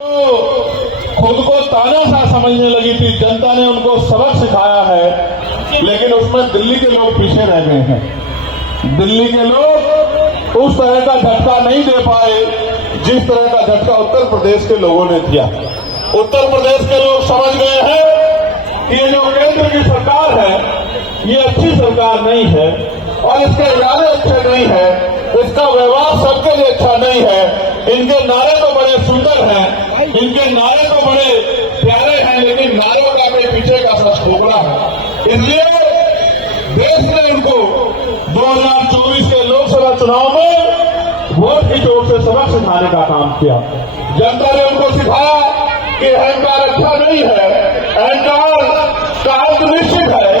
खुद को तानाशाह समझने लगी थी, जनता ने उनको सबक सिखाया है, लेकिन उसमें दिल्ली के लोग पीछे रह गए हैं। दिल्ली के लोग उस तरह का झटका नहीं दे पाए जिस तरह का झटका उत्तर प्रदेश के लोगों ने दिया। उत्तर प्रदेश के लोग समझ गए हैं कि ये जो केंद्र की सरकार है ये अच्छी सरकार नहीं है और इसके इरादे अच्छे नहीं है, इसका व्यवहार सबके लिए अच्छा नहीं है। इनके नारे तो बड़े सुंदर हैं, इनके नारे तो बड़े प्यारे हैं, लेकिन नारों का भी पीछे का सच खोखला है। इसलिए देश ने इनको 2024 के लोकसभा चुनाव में वोट की चोट से सबक सिखाने का काम किया। जनता ने उनको सिखाया कि अहंकार अच्छा नहीं है, अहंकार का अंत निश्चित है,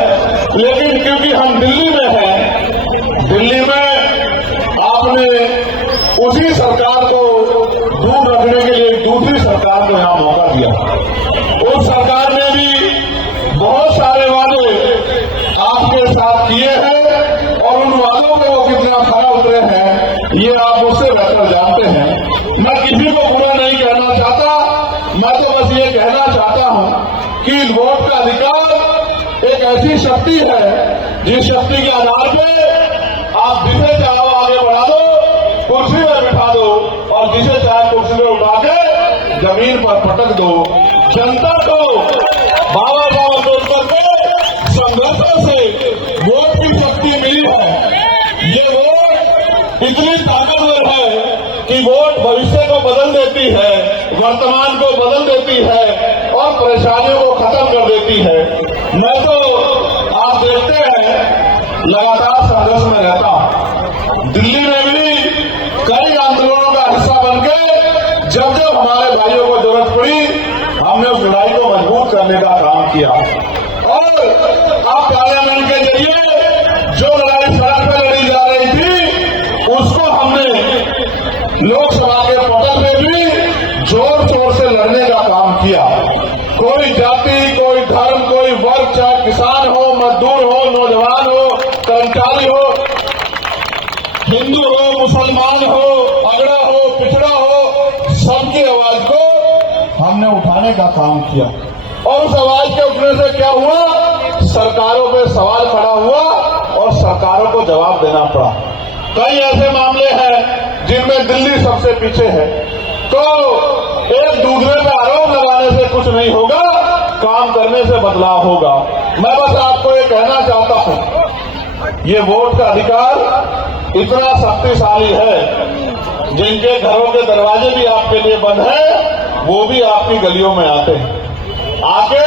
लेकिन क्योंकि हम दिल्ली में हैं, दिल्ली में आपने उसी सरकार को दूर रखने के लिए दूसरी सरकार को यहां मौका दिया। उस सरकार ने भी बहुत सारे वादे आपके साथ किए हैं और उन वादों में वो कितना खरा उतरे हैं ये आप मुझसे बेहतर जानते हैं। मैं किसी को बुरा नहीं कहना चाहता, मैं तो बस ये कहना चाहता हूं कि वोट का अधिकार एक ऐसी शक्ति है जिस शक्ति के आधार पे आप जिसे चाहो आगे बढ़ा दो, कुर्सी पर बिठा दो और जिसे चाहे कुर्सी में उठा के जमीन पर पटक दो। जनता को बाबा साहब अम्बेडकर के संघर्षों से वोट की शक्ति मिली है। ये वोट इतनी ताकतवर है कि वोट भविष्य को बदल देती है, वर्तमान को बदल देती है और परेशानियों को खत्म कर देती है। मैं तो आप देखते हैं लगातार संघर्ष में रहता हूं। दिल्ली में भी कई आंदोलनों का हिस्सा बनके जब जब हमारे भाइयों को जरूरत पड़ी हमने उस लड़ाई को मजबूत करने का काम किया और अब पार्लियामेंट के जरिए जो लड़ाई सड़क पर लड़ी जा रही थी उसको हमने लोकसभा के पटल में भी जोर शोर से लड़ने का काम किया। कोई जाति, कोई धर्म, कोई वर्ग, चाहे किसान हो, मजदूर हो, नौजवान हो, कर्मचारी हो, हिंदू हो, मुसलमान हो, अगड़ा हो, पिछड़ा हो, सबकी आवाज को हमने उठाने का काम किया। और उस आवाज के उठने से क्या हुआ, सरकारों पे सवाल खड़ा हुआ और सरकारों को जवाब देना पड़ा। कई ऐसे मामले हैं जिनमें दिल्ली सबसे पीछे है, तो एक दूसरे पे आरोप लगाने से कुछ नहीं होगा, काम करने से बदलाव होगा। मैं बस आपको ये कहना चाहता हूं, ये वोट का अधिकार इतना शक्तिशाली है, जिनके घरों के दरवाजे भी आपके लिए बंद हैं, वो भी आपकी गलियों में आते हैं, आके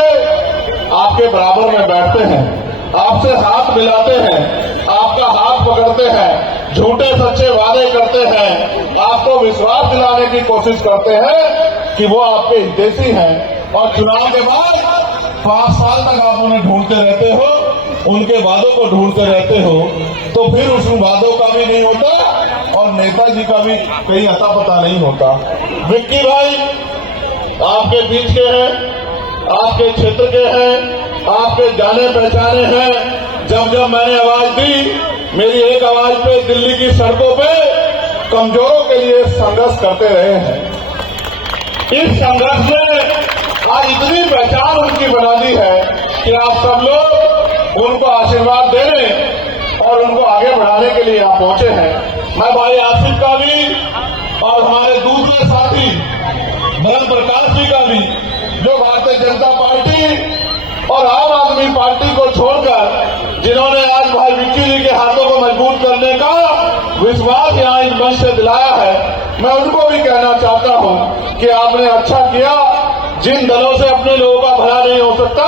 आपके बराबर में बैठते हैं, आपसे हाथ मिलाते हैं, आपका हाथ पकड़ते हैं, झूठे सच्चे वादे करते हैं, आपको विश्वास दिलाने की कोशिश करते हैं कि वो आपके हितैषी हैं और चुनाव के बाद 5 साल तक आप उन्हें ढूंढते रहते हो, उनके वादों को ढूंढते रहते हो, तो फिर उस वादों का भी नहीं होता और नेताजी का भी कहीं अता पता नहीं होता। विक्की भाई आपके बीच के हैं, आपके क्षेत्र के हैं, आपके जाने पहचाने हैं। जब जब मैंने आवाज दी, मेरी एक आवाज पे दिल्ली की सड़कों पे कमजोरों के लिए संघर्ष करते रहे हैं। इस संघर्ष ने आज इतनी पहचान उनकी बना दी है कि आप सब लोग उनको आशीर्वाद देने और उनको आगे बढ़ाने के लिए यहाँ पहुंचे हैं। मैं भाई आसिफ का भी और हमारे दूसरे साथी धर्म प्रकाश जी का भी, जो भारतीय जनता पार्टी और आम आदमी पार्टी को छोड़कर जिन्होंने आज भाई विक्की जी के हाथों को मजबूत करने का विश्वास यहाँ इस मंच से दिलाया है, मैं उनको भी कहना चाहता हूँ कि आपने अच्छा किया। जिन दलों से अपने लोगों का भला नहीं हो सकता,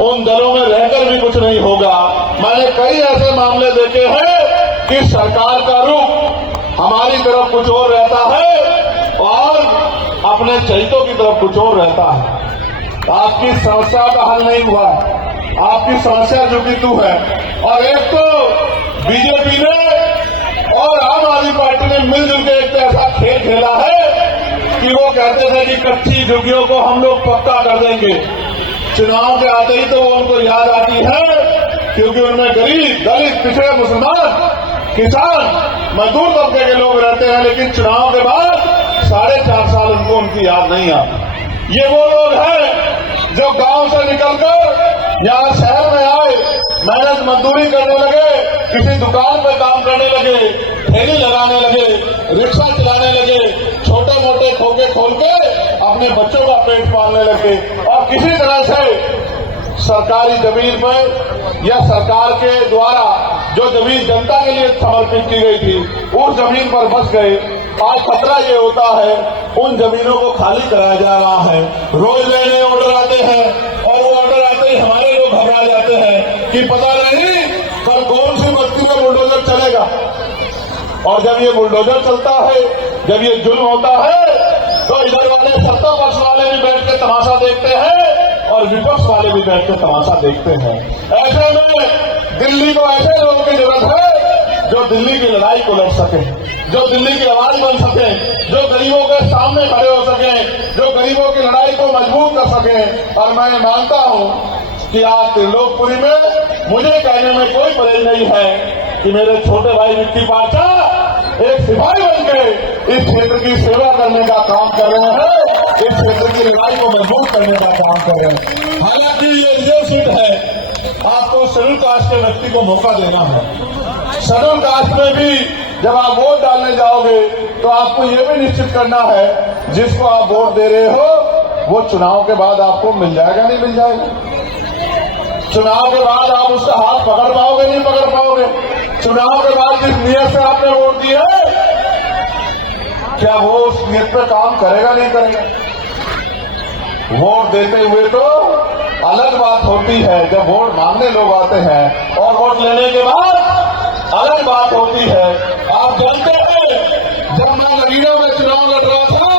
उन दलों में रहकर भी कुछ नहीं होगा। मैंने कई ऐसे मामले देखे हैं कि सरकार का रुख हमारी तरफ कुछ और रहता है और अपने चहितों की तरफ कुछ और रहता है। आपकी समस्या का हल नहीं हुआ, आपकी समस्या जो कि तू है। और एक तो बीजेपी ने और आम आदमी पार्टी ने मिलजुल के एक ऐसा खेल खेला है कि वो कहते थे कि कच्ची झुग्गियों को हम लोग पक्का कर देंगे। चुनाव के आते ही तो वो उनको याद आती है, क्योंकि उनमें गरीब, दलित, पिछड़े, मुसलमान, किसान, मजदूर तबके के लोग रहते हैं, लेकिन चुनाव के बाद 4.5 साल उनको उनकी याद नहीं आती। ये वो लोग हैं जो गांव से निकलकर यहाँ शहर में आए, मेहनत मजदूरी करने लगे, किसी दुकान पे काम करने लगे, ठेली लगाने लगे, रिक्शा चलाने लगे, छोटे मोटे खोखे खोल के अपने बच्चों का पेट पालने लगे और किसी तरह से सरकारी जमीन पर या सरकार के द्वारा जो जमीन जनता के लिए समर्पित की गई थी उस जमीन पर बस गए। आज खतरा ये होता है उन जमीनों को खाली कराया जा रहा है। रोज नए नए ऑर्डर आते हैं और वो ऑर्डर आते ही हमारे लोग घबरा जाते हैं कि पता नहीं कल कौन सी बस्ती में बुलडोजर चलेगा। और जब ये बुलडोजर चलता है, जब ये जुल्म होता है, तो इधर वाले सत्ता पक्ष वाले भी बैठ के तमाशा देखते हैं और विपक्ष वाले भी बैठ के तमाशा देखते हैं। ऐसे में दिल्ली को ऐसे लोगों की जरूरत है जो दिल्ली की लड़ाई को लड़ सके, जो दिल्ली की आवाज बन सके, जो गरीबों के सामने खड़े हो सके, जो गरीबों की लड़ाई को मजबूत कर सके। और मैं मानता हूं कि आज त्रिलोकपुरी में मुझे कहने में कोई परहेज नहीं है कि मेरे छोटे भाई विक्की पाचा एक सिपाही बनकर इस क्षेत्र की सेवा करने का काम कर रहे हैं, इस क्षेत्र की लड़ाई को मजबूत करने का काम कर रहे हैं। हालांकि ये रिजर्व सीट है, आपको शेड्यूल कास्ट के व्यक्ति को मौका देना है। शेड्यूल कास्ट में भी जब आप वोट डालने जाओगे तो आपको ये भी निश्चित करना है जिसको आप वोट दे रहे हो वो चुनाव के बाद आपको मिल जाएगा नहीं मिल जाएगा। चुनाव के बाद आप उसका हाथ पकड़ पाओगे नहीं पकड़ पाओगे। चुनाव के बाद जिस नियत से आपने वोट दी है क्या वो उस नियत पे काम करेगा नहीं करेगा। वोट देते हुए तो अलग बात होती है, जब वोट मांगने लोग आते हैं और वोट लेने के बाद अलग बात होती है। आप जानते हैं जब मैं नगीना में चुनाव लड़ रहा था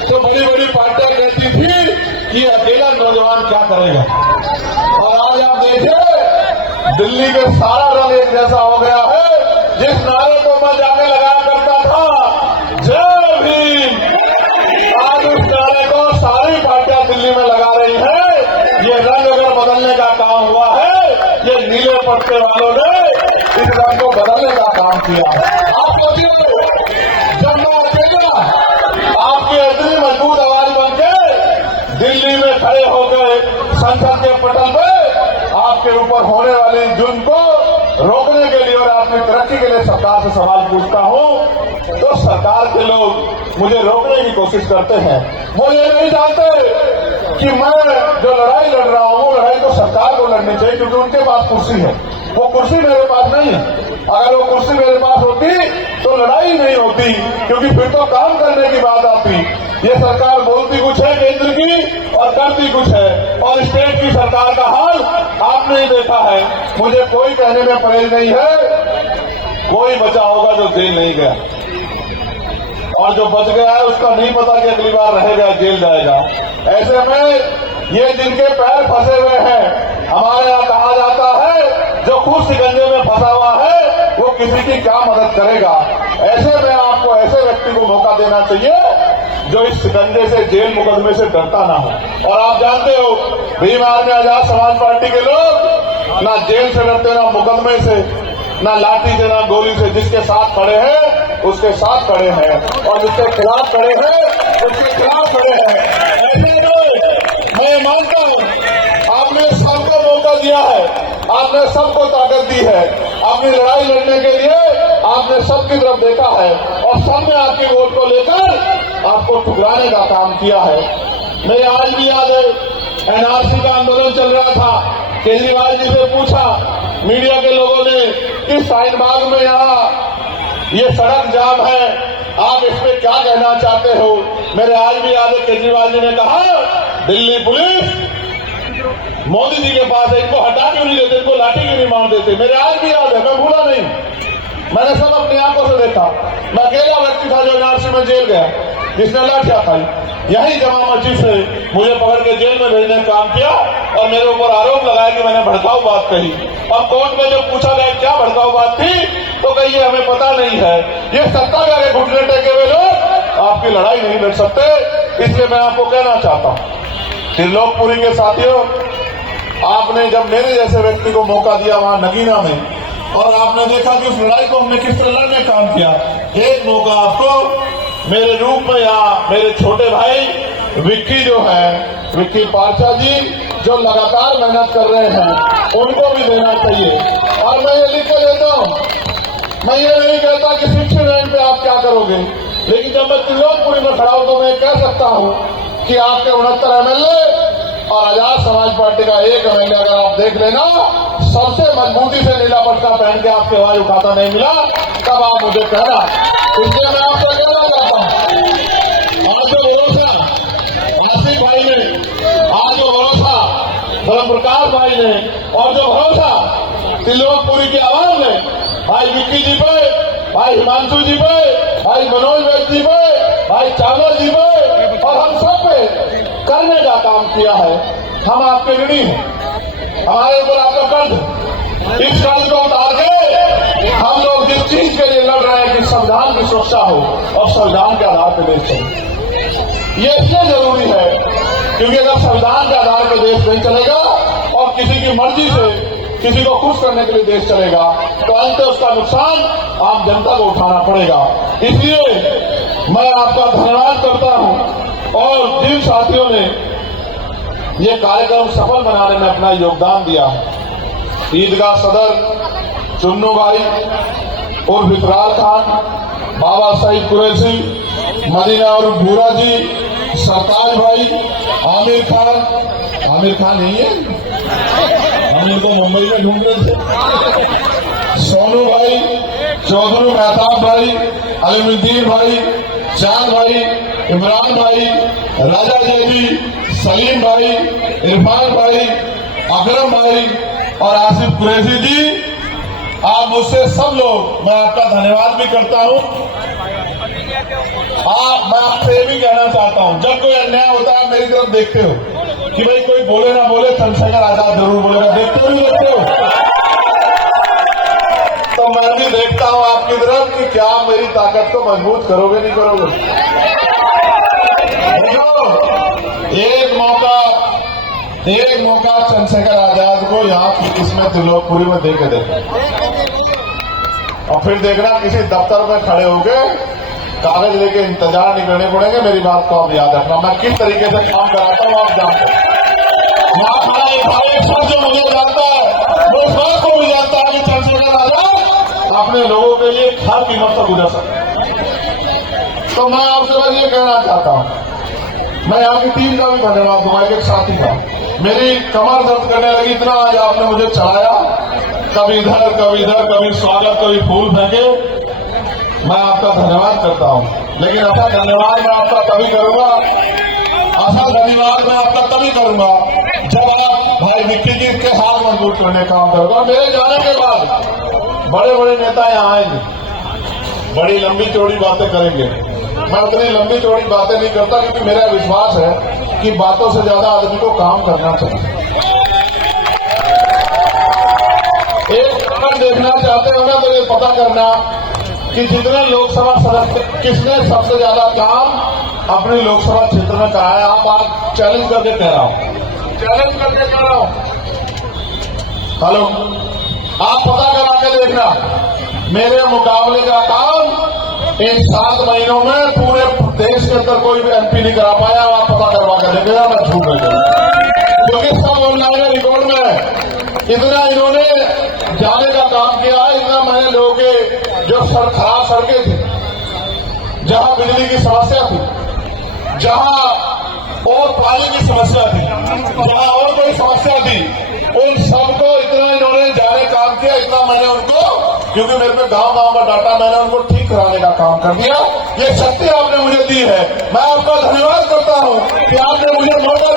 तो बड़ी बड़ी पार्टियां कहती थी कि अकेला नौजवान क्या करेगा। और आज आप देखिए दिल्ली के सारा रंग एक जैसा हो गया है। जिस नारे को मैं जाके लगाया करता था जय भीम, आज उस नारे को सारी पार्टियां दिल्ली में लगा रही है। ये रंग अगर बदलने का काम हुआ है, ये नीले पट्टे वालों ने इस रंग को बदलने का काम किया है। आप सोचिए जब मैं अकेला आपकी इतनी मजबूत आवाज बन के दिल्ली में खड़े होकर संसद के पटल पे आपके ऊपर होने वाले जुल्म को रोकने के लिए और आपकी तरक्की के लिए सरकार से सवाल पूछता हूं तो सरकार के लोग मुझे रोकने की कोशिश करते हैं। वो ये नहीं जानते कि मैं जो लड़ाई लड़ रहा हूं वो लड़ाई तो सरकार को लड़नी चाहिए क्योंकि उनके पास कुर्सी है। वो कुर्सी मेरे पास नहीं है। अगर वो कुर्सी मेरे पास होती तो लड़ाई नहीं होती क्योंकि फिर तो काम करने की बात आती। ये सरकार बोलती कुछ है केंद्र की और करती कुछ है। और स्टेट की सरकार का हाल आपने ही देखा है। मुझे कोई कहने में परहेज नहीं है, कोई बचा होगा जो जेल नहीं गया और जो बच गया है उसका नहीं पता कि अगली बार रहेगा जेल जाएगा। ऐसे में ये जिनके पैर फंसे हुए हैं, हमारे यहाँ कहा जाता है जो खुद शिकंजे में फंसा हुआ है वो किसी की क्या मदद करेगा। ऐसे में आपको ऐसे व्यक्ति को मौका देना चाहिए जो इस शिकंजे से जेल मुकदमे से डरता ना हो। और आप जानते हो भीम आर्मी आजाद समाज पार्टी के लोग ना जेल से डरते ना मुकदमे से, ना लाठी से ना गोली से। जिसके साथ खड़े हैं उसके साथ खड़े हैं और जिसके खिलाफ खड़े हैं उसके खिलाफ खड़े हैं। ऐसे में मैं मानता हूं आपने सबको मौका दिया है, आपने सबको ताकत दी है, अपनी लड़ाई लड़ने के लिए आपने सबकी तरफ देखा है और सबने आपकी वोट को लेकर आपको ठुकराने का काम किया है। मेरे आज भी याद है एनआरसी का आंदोलन चल रहा था, केजरीवाल जी से पूछा मीडिया के लोगों ने कि शाहीनबाग में यहाँ ये सड़क जाम है, आप इस पे क्या कहना चाहते हो। मेरे आज भी याद है केजरीवाल जी ने कहा दिल्ली पुलिस मोदी जी के पास है, इनको हटा क्यों नहीं देते, इनको लाठी क्यों नहीं मार देते। मेरे आज भी याद है, मैं भूला नहीं, मैंने सब अपनी आंखों से देखा। मैं अकेला व्यक्ति था जो एनआरसी में जेल गया जिसने लाठियां खाई। यही जमा मस्जिद से मुझे पकड़ के जेल में भेजने का काम किया और मेरे ऊपर आरोप लगाया कि मैंने भड़काऊ बात कही। अब कोर्ट में जब पूछा गया क्या भड़काऊ बात थी तो कहिए हमें पता नहीं है। ये सत्ता के आगे घुटने टेके हुए लोग आपकी लड़ाई नहीं लड़ सकते। इसलिए मैं आपको कहना चाहता हूं त्रिलोकपुरी के साथियों, आपने जब मेरे जैसे व्यक्ति को मौका दिया वहां नगीना में और आपने देखा कि उस लड़ाई को हमने किस तरह लड़ने काम किया। एक मौका आपको मेरे रूप में यहाँ मेरे छोटे भाई विक्की जो है, विक्की पारसा जी जो लगातार मेहनत कर रहे हैं, उनको भी देना चाहिए। और मैं ये लिख के देता हूँ, मैं ये नहीं कहता कि 69 पे आप क्या करोगे, लेकिन जब मैं त्रिलोकपुरी में खड़ा हूं तो मैं कह सकता हूं कि आपके 69 एमएलए और आजाद समाज पार्टी का एक एमएलए अगर आप देख लेना, सबसे मजबूती से नीला पट्टा पहन के आपके आवाज उठाता नहीं मिला, तब आप मुझे कहना। इसलिए मैं आपसे कहना चाहता हूं, आज जो भरोसा आसिफ भाई ने, आज जो भरोसा धर्म प्रकाश भाई ने, और जो भरोसा त्रिलोकपुरी की आवाज ने भाई विक्की जी पे, भाई हिमांशु जी पे, भाई मनोज वैद जी पे, भाई चावल जी पे और हम सब पे करने का काम किया है, हम आपके ऋणी हैं। हमारे ऊपर आपका कर्ज, इस कर्ज को उतार के हम लोग जिस चीज के लिए लड़ रहे हैं कि संविधान की सुरक्षा हो और संविधान के आधार पर देश चले। ये इसलिए जरूरी है क्योंकि अगर संविधान के आधार पर देश नहीं चलेगा और किसी की मर्जी से किसी को खुश करने के लिए देश चलेगा तो अंत उसका नुकसान आम जनता को उठाना पड़ेगा। इसलिए मैं आपका धन्यवाद करता हूं और जिन साथियों ने ये कार्यक्रम सफल बनाने में अपना योगदान दिया, ईदगाह सदर चुन्नू भाई और विकराल खान, बाबा साहिब कुरैशी, मदीना और भूरा जी, सरताज भाई, आमिर खान नहीं है, हम तो मुंबई में ढूंढ रहे थे, सोनू भाई, चौधरी मेहताब भाई, अलीमुद्दीन भाई, चांद भाई, इमरान भाई, राजा जैदी, सलीम भाई, इरफान भाई, अकरम भाई और आसिफ कुरैशी जी, आप मुझसे सब लोग, मैं आपका धन्यवाद भी करता हूं। मैं आपसे ये भी कहना चाहता हूं, जब कोई अन्याय होता है मेरी तरफ देखते हो कि भाई कोई बोले ना बोले, चंद्रशेखर आजाद जरूर बोलेगा, देखते हो। तो मैं भी देखता हूं आपकी तरफ कि क्या मेरी ताकत को मजबूत करोगे नहीं करोगे। एक मौका चंद्रशेखर आजाद को यहाँ की इसमें त्रिलोकपुरी में दे के देखो और फिर देखना किसी दफ्तर में खड़े होके कागज लेके इंतजार नहीं करने पड़ेंगे। मेरी बात को आप याद रखना, मैं किस तरीके से काम कराता हूँ आप जानते हैं। जो मुझे जानता है वो इस बात को भी जानता है कि चंद्रशेखर आजाद अपने लोगों के लिए हर कीमत पर गुजर सकते। तो मैं आपसे बस ये कहना चाहता हूँ, मैं यहाँ की टीम का भी धन्यवाद दूंगा, एक साथी का। मेरी कमर दर्द करने लगी, इतना आज आपने मुझे चढ़ाया, कभी इधर कभी स्वागत, कभी फूल फेंके। मैं आपका धन्यवाद करता हूं, लेकिन ऐसा धन्यवाद मैं आपका तभी करूंगा, जब आप भाई विक्की जी के हाथ मजबूत करने का काम करोगे। और मेरे जाने के बाद बड़े बड़े नेता यहाँ आएंगे, बड़ी लंबी चौड़ी बातें करेंगे। मैं उतनी लंबी चौड़ी बातें नहीं करता क्योंकि मेरा विश्वास है कि बातों से ज्यादा आदमी को काम करना चाहिए। एक काम देखना चाहते हो ना तो ये पता करना कि जितने लोकसभा सदस्य किसने सबसे ज्यादा काम अपने लोकसभा क्षेत्र में कराया। आप चैलेंज करके कह रहा हूं, हेलो, आप पता करा के देखना मेरे मुकाबले का काम इन 7 महीनों में पूरे देश के अंदर कोई भी एमपी नहीं करा पाया। आप पता करवा कर देखेगा, मैं झूठ नहीं कहूंगा क्योंकि सब ऑनलाइन रिकॉर्ड में है। इतना इन्होंने जाने का काम किया है, इतना मैंने लोगों के जो खराब सड़कें थी, जहां बिजली की समस्या थी, जहां और पानी की समस्या थी, जहां और कोई समस्या थी, उन सबको इतना इन्होंने जाने काम किया, इतना मैंने उनको, क्योंकि मेरे पे गांव में डाटा, मैंने उनको ठीक कराने का काम कर दिया। ये शक्ति आपने मुझे दी है, मैं आपका धन्यवाद करता हूं कि आपने मुझे मौका